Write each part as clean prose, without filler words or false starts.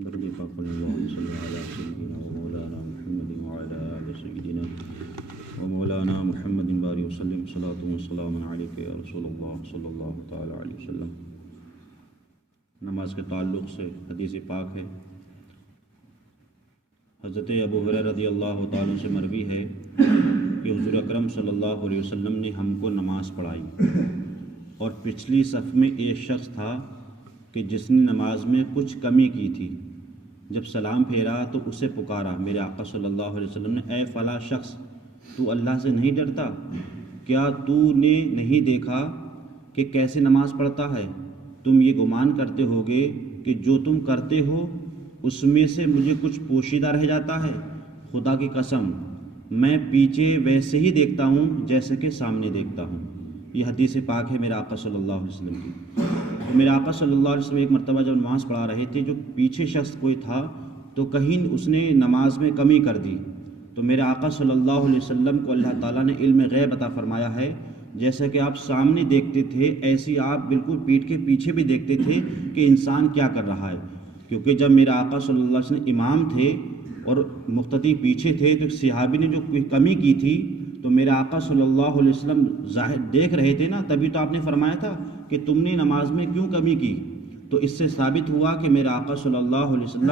درود پاک اللہم صلی علی سیدنا و مولانا محمد وعلی آل سیدنا و مولانا محمد بارک وسلم صلاۃ و سلام علیک یا رسول اللہ صلی اللہ تعالی علیہ وسلم۔ نماز کے تعلق سے حدیث پاک ہے، حضرت ابو ہریرہ رضی اللہ تعالیٰ سے مروی ہے کہ حضور اکرم صلی اللہ علیہ وسلم نے ہم کو نماز پڑھائی، اور پچھلی صف میں ایک شخص تھا کہ جس نے نماز میں کچھ کمی کی تھی۔ جب سلام پھیرا تو اسے پکارا، میرے آقا صلی اللہ علیہ وسلم نے، اے فلاں شخص، تو اللہ سے نہیں ڈرتا؟ کیا تو نے نہیں دیکھا کہ کیسے نماز پڑھتا ہے؟ تم یہ گمان کرتے ہوگے کہ جو تم کرتے ہو اس میں سے مجھے کچھ پوشیدہ رہ جاتا ہے؟ خدا کی قسم میں پیچھے ویسے ہی دیکھتا ہوں جیسے کہ سامنے دیکھتا ہوں۔ یہ حدیث پاک ہے میرے آقا صلی اللہ علیہ وسلم کی۔ تو میرے آقا صلی اللہ علیہ وسلم ایک مرتبہ جب نماز پڑھا رہے تھے، جو پیچھے شخص کوئی تھا تو کہیں اس نے نماز میں کمی کر دی، تو میرے آقا صلی اللہ علیہ وسلم کو اللہ تعالیٰ نے علم غیب عطا فرمایا ہے، جیسا کہ آپ سامنے دیکھتے تھے ایسی آپ بالکل پیٹھ کے پیچھے بھی دیکھتے تھے کہ انسان کیا کر رہا ہے۔ کیونکہ جب میرے آقا صلی اللہ علیہ وسلم امام تھے اور مقتدی پیچھے تھے، تو ایک صحابی نے جو کوئی کمی کی تھی تو میرے آقا صلی اللہ علیہ وسلم ظاہر دیکھ رہے تھے نا، تبھی تو آپ نے فرمایا تھا کہ تم نے نماز میں کیوں کمی کی۔ تو اس سے ثابت ہوا کہ میرے آقا صلی اللہ علیہ وسلم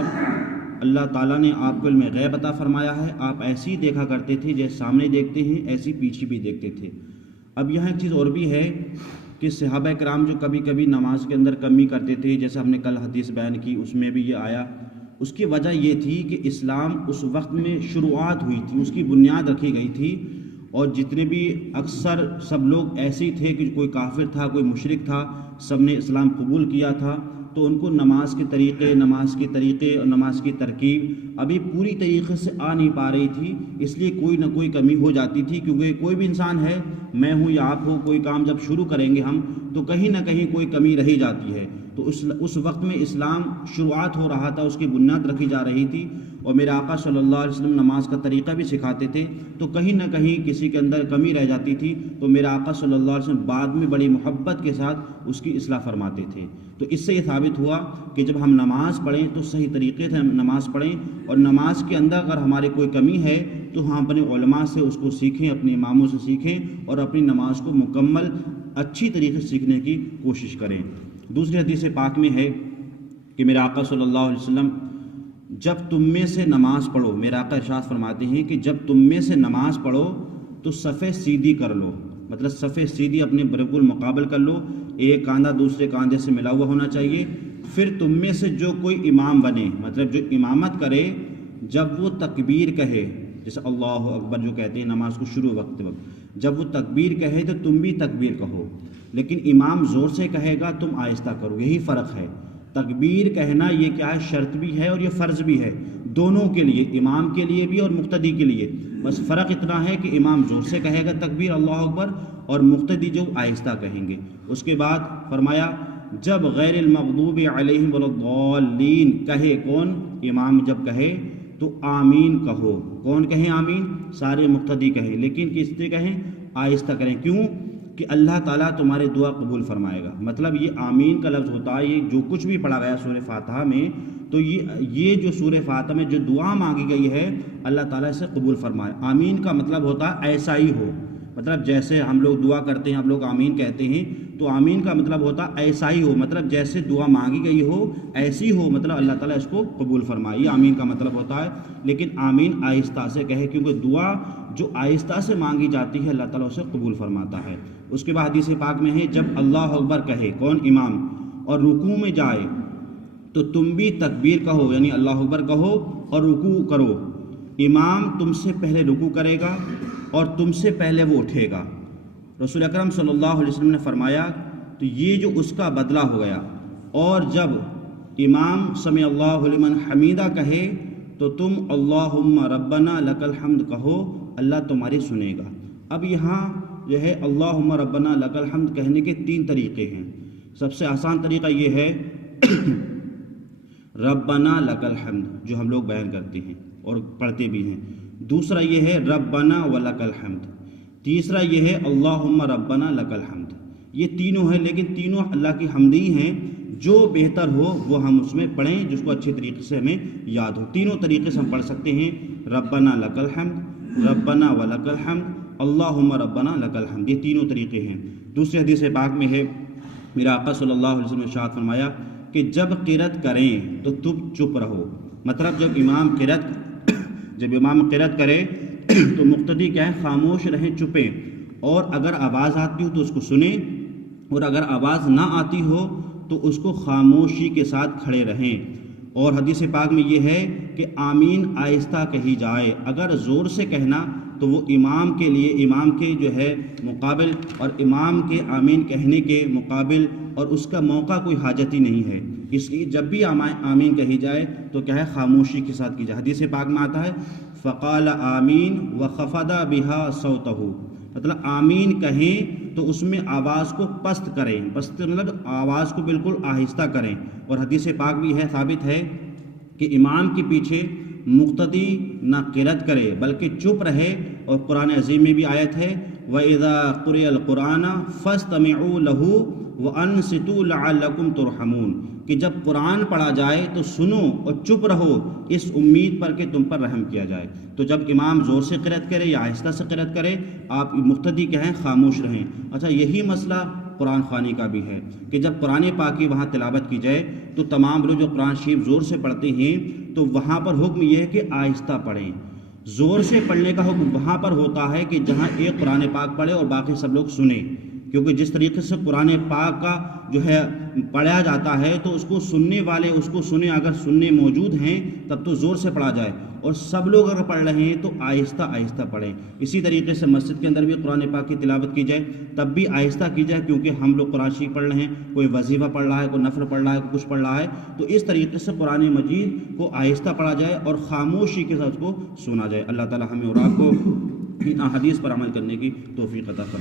اللہ تعالیٰ نے آپ کو علم غیب عطا فرمایا ہے، آپ ایسی دیکھا کرتے تھے جیسے سامنے دیکھتے ہیں ایسی پیچھے بھی دیکھتے تھے۔ اب یہاں ایک چیز اور بھی ہے کہ صحابہ کرام جو کبھی کبھی نماز کے اندر کمی کرتے تھے، جیسے ہم نے کل حدیث بیان کی اس میں بھی یہ آیا، اس کی وجہ یہ تھی کہ اسلام اس وقت میں شروعات ہوئی تھی، اس کی بنیاد رکھی گئی تھی، اور جتنے بھی اکثر سب لوگ ایسے ہی تھے کہ کوئی کافر تھا، کوئی مشرک تھا، سب نے اسلام قبول کیا تھا، تو ان کو نماز کے طریقے اور نماز کی ترکیب ابھی پوری طریقے سے آ نہیں پا رہی تھی، اس لیے کوئی نہ کوئی کمی ہو جاتی تھی۔ کیونکہ کوئی بھی انسان ہے، میں ہوں یا آپ ہو، کوئی کام جب شروع کریں گے ہم تو کہیں نہ کہیں کوئی کمی رہی جاتی ہے۔ تو اس وقت میں اسلام شروعات ہو رہا تھا، اس کی بنیاد رکھی جا رہی تھی، اور میرے آقا صلی اللہ علیہ وسلم نماز کا طریقہ بھی سکھاتے تھے، تو کہیں نہ کہیں کسی کے اندر کمی رہ جاتی تھی تو میرے آقا صلی اللہ علیہ وسلم بعد میں بڑی محبت کے ساتھ اس کی اصلاح فرماتے تھے۔ تو اس سے یہ ثابت ہوا کہ جب ہم نماز پڑھیں تو صحیح طریقے سے ہم نماز پڑھیں، اور نماز کے اندر اگر ہمارے کوئی کمی ہے تو ہم اپنے علماء سے اس کو سیکھیں، اپنے اماموں سے سیکھیں، اور اپنی نماز کو مکمل اچھی طریقے سے سیکھنے کی کوشش کریں۔ دوسری حدیث پاک میں ہے کہ میرے آقا صلی اللہ علیہ وسلم جب تم میں سے نماز پڑھو، میرے آقا ارشاد فرماتے ہیں کہ جب تم میں سے نماز پڑھو تو صفیں سیدھی کر لو، مطلب صفیں سیدھی اپنے بالکل مقابل کر لو، ایک کاندھا دوسرے کاندھے سے ملا ہوا ہونا چاہیے۔ پھر تم میں سے جو کوئی امام بنے، مطلب جو امامت کرے، جب وہ تکبیر کہے، جیسے اللہ اکبر جو کہتے ہیں نماز کو شروع وقت جب وہ تکبیر کہے تو تم بھی تکبیر کہو، لیکن امام زور سے کہے گا تم آہستہ کرو، یہی فرق ہے۔ تکبیر کہنا یہ کیا ہے، شرط بھی ہے اور یہ فرض بھی ہے، دونوں کے لیے، امام کے لیے بھی اور مقتدی کے لیے۔ بس فرق اتنا ہے کہ امام زور سے کہے گا تکبیر اللہ اکبر، اور مقتدی جو آہستہ کہیں گے۔ اس کے بعد فرمایا جب غیر المغضوب علیہم ولا الضالین کہے، کون؟ امام جب کہے تو آمین کہو۔ کون کہیں آمین؟ سارے مقتدی کہیں، لیکن کس سے کہیں؟ آہستہ کریں۔ کیوں؟ کہ اللہ تعالیٰ تمہارے دعا قبول فرمائے گا۔ مطلب یہ آمین کا لفظ ہوتا ہے، یہ جو کچھ بھی پڑھا گیا سورہ فاتحہ میں، تو یہ جو سورہ فاتحہ میں جو دعا مانگی گئی ہے اللہ تعالیٰ سے قبول فرمائے۔ آمین کا مطلب ہوتا ہے ایسا ہی ہو، مطلب جیسے ہم لوگ دعا کرتے ہیں، ہم لوگ آمین کہتے ہیں، تو آمین کا مطلب ہوتا ہے ایسا ہی ہو، مطلب جیسے دعا مانگی گئی ہو ایسی ہو، مطلب اللہ تعالیٰ اس کو قبول فرمائے، یہ آمین کا مطلب ہوتا ہے۔ لیکن آمین آہستہ سے کہے، کیونکہ دعا جو آہستہ سے مانگی جاتی ہے اللہ تعالیٰ اسے قبول فرماتا ہے۔ اس کے بعد حدیث پاک میں ہے جب اللہ اکبر کہے، کون؟ امام، اور رکوع میں جائے تو تم بھی تکبیر کہو، یعنی اللہ اکبر کہو اور رکوع کرو۔ امام تم سے پہلے رکوع کرے گا اور تم سے پہلے وہ اٹھے گا۔ رسول اکرم صلی اللہ علیہ وسلم نے فرمایا تو یہ جو اس کا بدلہ ہو گیا، اور جب امام سمع اللہ لمن حمیدہ کہے تو تم اللہم ربنا لک الحمد کہو، اللہ تمہاری سنے گا۔ اب یہاں جو ہے اللہم ربنا لک الحمد کہنے کے 3 طریقے ہیں۔ سب سے آسان طریقہ یہ ہے ربنا لک الحمد، جو ہم لوگ بیان کرتے ہیں اور پڑھتے بھی ہیں۔ دوسرا یہ ہے ربنا ولک الحمد۔ تیسرا یہ ہے اللہم ربنا لک الحمد۔ یہ تینوں ہیں، لیکن تینوں اللہ کی حمدی ہیں، جو بہتر ہو وہ ہم اس میں پڑھیں جس کو اچھے طریقے سے ہمیں یاد ہو. تینوں طریقے سے ہم پڑھ سکتے ہیں. ربنا لک الحمد، ربنا ولک الحمد، اللہم ربنا لک الحمد. یہ تینوں طریقے ہیں. دوسرے حدیث پاک میں ہے میرا آقا صلی اللہ علیہ وسلم نے ارشاد فرمایا کہ جب قرأت کریں تو تم چپ رہو. مطلب جب امام قرأت کرے تو مقتدی کیا ہے، خاموش رہیں، چپیں. اور اگر آواز آتی ہو تو اس کو سنیں، اور اگر آواز نہ آتی ہو تو اس کو خاموشی کے ساتھ کھڑے رہیں. اور حدیث پاک میں یہ ہے کہ آمین آہستہ کہی جائے. اگر زور سے کہنا تو وہ امام کے لیے، امام کے جو ہے مقابل، اور امام کے آمین کہنے کے مقابل اور اس کا موقع کوئی حاجت ہی نہیں ہے. اس لیے جب بھی آمین کہی جائے تو کیا ہے، خاموشی کے ساتھ کی جائے. حدیث پاک میں آتا ہے فقال آمین وخفض بها صوته، مطلب آمین کہیں تو اس میں آواز کو پست کریں، پست مطلب آواز کو بالکل آہستہ کریں. اور حدیث پاک بھی ہے، ثابت ہے کہ امام کے پیچھے مقتدی نہ قرأت کرے بلکہ چپ رہے. اور قرآن عظیم میں بھی آیت ہے وَإِذَا قُرِئَ الْقُرْآنَ فَاسْتَمِعُوا لَهُ وَأَنصِتُوا لَعَلَّكُمْ تُرْحَمُونَ، کہ جب قرآن پڑھا جائے تو سنو اور چپ رہو اس امید پر کہ تم پر رحم کیا جائے. تو جب امام زور سے قرأت کرے یا آہستہ سے قرأت کرے، آپ مقتدی کہیں خاموش رہیں. اچھا، یہی مسئلہ قرآن خوانی کا بھی ہے کہ جب قرآن پاک کی وہاں تلاوت کی جائے تو تمام لوگ جو قرآن شریف زور سے پڑھتے ہیں تو وہاں پر حکم یہ ہے کہ آہستہ پڑھیں. زور سے پڑھنے کا حکم وہاں پر ہوتا ہے کہ جہاں ایک قرآن پاک پڑھے اور باقی سب لوگ سنیں. کیونکہ جس طریقے سے قرآن پاک کا جو ہے پڑھا جاتا ہے تو اس کو سننے والے اس کو سنیں. اگر سننے موجود ہیں تب تو زور سے پڑھا جائے، اور سب لوگ اگر پڑھ رہے ہیں تو آہستہ آہستہ پڑھیں. اسی طریقے سے مسجد کے اندر بھی قرآن پاک کی تلاوت کی جائے تب بھی آہستہ کی جائے، کیونکہ ہم لوگ قرآن شریف پڑھ رہے ہیں، کوئی وظیفہ پڑھ رہا ہے، کوئی نفل پڑھ رہا ہے، کوئی کچھ پڑھ رہا ہے. تو اس طریقے سے قرآن مجید کو آہستہ پڑھا جائے اور خاموشی کے ساتھ اس کو سنا جائے. اللہ تعالی ہمیں اور آپ کو ان احادیث پر عمل کرنے کی توفیق عطا فرمائے.